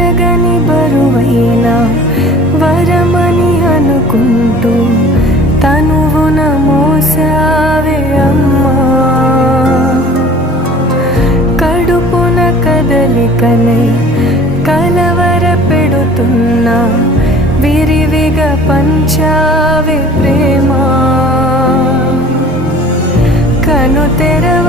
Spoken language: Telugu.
తరగని బరువైన వరమని అనుకుంటూ తనువున మోసావే అమ్మా. కడుపున కదలికనే కలవర పెడుతున్నా విరివిగా పంచావే ప్రేమ. కనుతెర